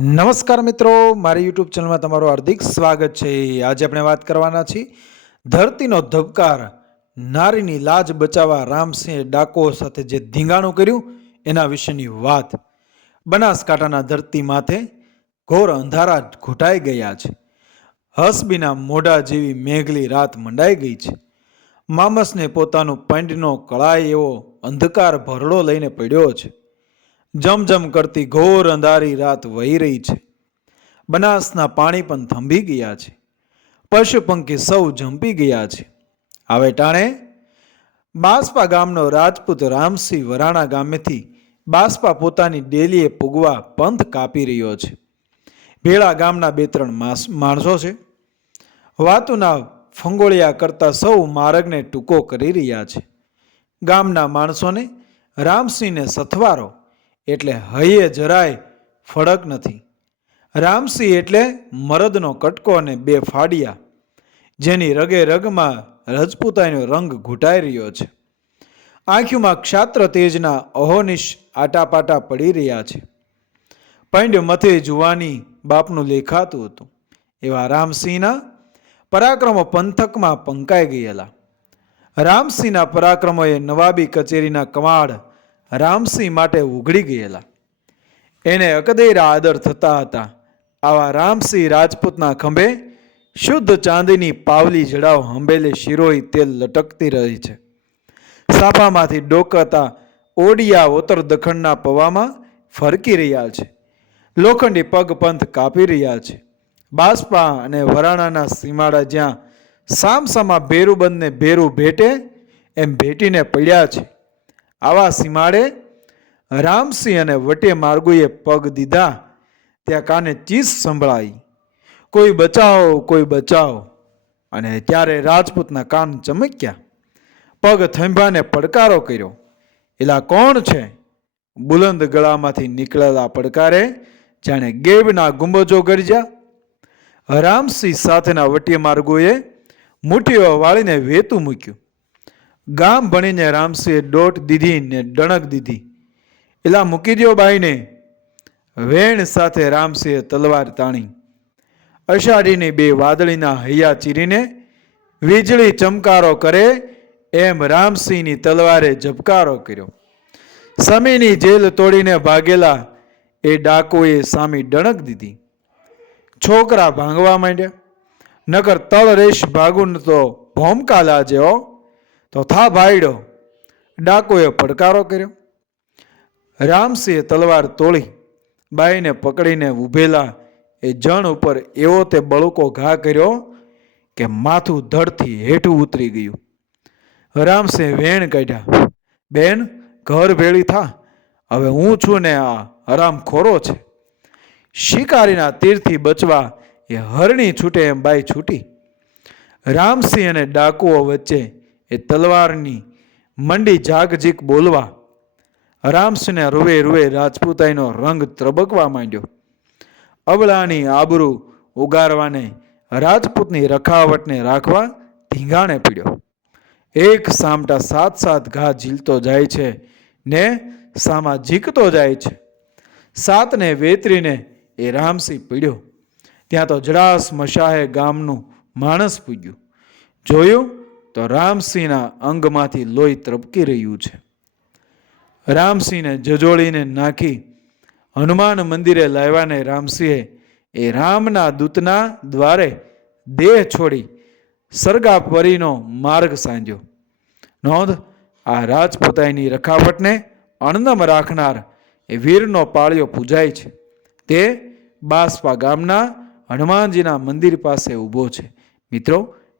નમસ્કાર મિત્રો, મારી યુટ્યુબ ચેનલમાં તમારું હાર્દિક સ્વાગત છે. આજે આપણે વાત કરવાના છીએ, ધરતીનો ધબકાર, નારીની લાજ બચાવવા રામસિંહે ડાકો સાથે જે ધીંગાણું કર્યું, એના વિશેની વાત. બનાસકાંઠાના ધરતી માથે ઘોર અંધારા ઘૂંટાઈ ગયા છે. હસબીના મોઢા જેવી મેઘલી રાત મંડાઈ ગઈ છે. મામસને પોતાનું પંડનો કળાય એવો અંધકાર ભરડો લઈને પડ્યો છે. જમજમ કરતી ઘોર અંધારી રાત વહી રહી છે. બનાસના પાણી પણ થંભી ગયા છે. પશુ પંખી સૌ જંપી ગયા છે. હવે ટાણે બાસપા ગામનો રાજપૂત રામસિંહ વરાણા ગામેથી બાસપા પોતાની ડેલીએ પૂગવા પંથ કાપી રહ્યો છે. ભેળા ગામના બે ત્રણ માસ માણસો છે. વાતુના ફંગોળિયા કરતા સૌ માર્ગને ટૂંકો કરી રહ્યા છે. ગામના માણસોને રામસિંહને સથવારો એટલે હૈયે જરાય ફળક નથી. રામસિંહ એટલે મરદનો કટકો અને બે ફાડિયા, જેની રગે રગમાં રજપૂતાઈનો રંગ ઘૂંટાઈ રહ્યો છે. આંખીમાં ક્ષાત્ર તેજના અહોનિશ આટાપાટા પડી રહ્યા છે. પૈંડ મથે જુવાની બાપનું લેખાતું હતું. એવા રામસિંહના પરાક્રમો પંથકમાં પંકાઈ ગયેલા. રામસિંહના પરાક્રમોએ નવાબી કચેરીના કમાડ રામસિંહ માટે ઉઘડી ગયેલા. એને અકદેરા આદર થતા હતા. આવા રામસિંહ રાજપૂતના ખંભે શુદ્ધ ચાંદીની પાવલી જડાવ હંબેલે શિરોઈ તેલ લટકતી રહી છે. સાફામાંથી ડોકતા ઓડિયા ઉત્તર દખણના પવામાં ફરકી રહ્યા છે. લોખંડી પગ પંથ કાપી રહ્યા છે. બાસપા અને વરાણાના સીમાડા જ્યાં સામસામા ભેરુબંધને ભેરું ભેટે એમ ભેટીને પડ્યા છે. આવા સીમાડે રામસિંહ અને વટે માર્ગોએ પગ દીધા, ત્યાં કાને ચીસ સંભળાઈ. કોઈ બચાવો કોઈ બચાવો. અને ત્યારે રાજપૂતના કાન ચમક્યા. પગ થંભાને પડકારો કર્યો. એલા કોણ છે? બુલંદ ગળામાંથી નીકળેલા પડકારે, જાણે ગેબના ગુંબજો ગરજ્યા. રામસિંહ સાથેના વટીય માર્ગોએ મુઠ્ઠીઓ વાળીને વેતું મૂક્યું. ગામ ભણીને રામસિંહે દોટ દીધી ને ડણક દીધી. એલા મૂકી દો બાઈને. વેણ સાથે રામસિંહે તલવાર તાણી. અષાઢીની બે વાદળીના હૈયા ચીરીને વીજળી ચમકારો કરે એમ રામસિંહની તલવારે ઝબકારો કર્યો. સમીની જેલ તોડીને ભાગેલા એ ડાકોએ સામી ડણક દીધી. છોકરા ભાંગવા માંડ્યા. નકર તળ રેશ ભાગુન તો ભોમકા લાજે હો તો થા ભાઈડો, ડાકોએ પડકારો કર્યો. રામસિંહે તલવાર તોડી, બાઈને પકડીને ઊભેલા એ જણ ઉપર એવો તે બળુકો ઘા કર્યો કે માથું ધડથી હેઠું ઉતરી ગયું. રામસિંહ વેણ કાઢ્યા, બેન, ઘર ભેળી થા, હવે હું છું ને આ હરામ ખોરો છે. શિકારીના તીરથી બચવા એ હરણી છૂટે એમ બાઈ છૂટી. રામસિંહ અને ડાકુઓ વચ્ચે એ તલવારની મંડી જાગજીક બોલવા. રામસિંહને રૂવે રૂવે રાજપૂતાઈનો રંગ ત્રબકવા માંડ્યો. અબળાની આબરૂ ઉગારવાને રાજપૂતની રખાવટને રાખવા ધીંગાણે પીડ્યો. એક સામટા સાત સાત ઘા ઝીલતો જાય છે ને સામા ઝીકતો જાય છે. સાતને વેતરીને એ રામસિંહ પીડ્યો. ત્યાં તો જડાસ મશાહે ગામનું માણસ પૂગ્યું જોયું તો રામસિંહના અંગમાંથી લોહી ત્રપકી રહ્યું છે. રામસિંહને જજોળીને નાખી હનુમાન મંદિરે લાવ્યાને રામસિંહે એ રામના દૂતના દ્વારે દેહ છોડી સરગા પરીનો માર્ગ સાંધ્યો. નોંધ, આ રાજપૂતાઈની રખાવટને અણનમ રાખનાર એ વીરનો પાળિયો પૂજાય છે. તે બાસપા ગામના હનુમાનજીના મંદિર પાસે ઊભો છે. મિત્રો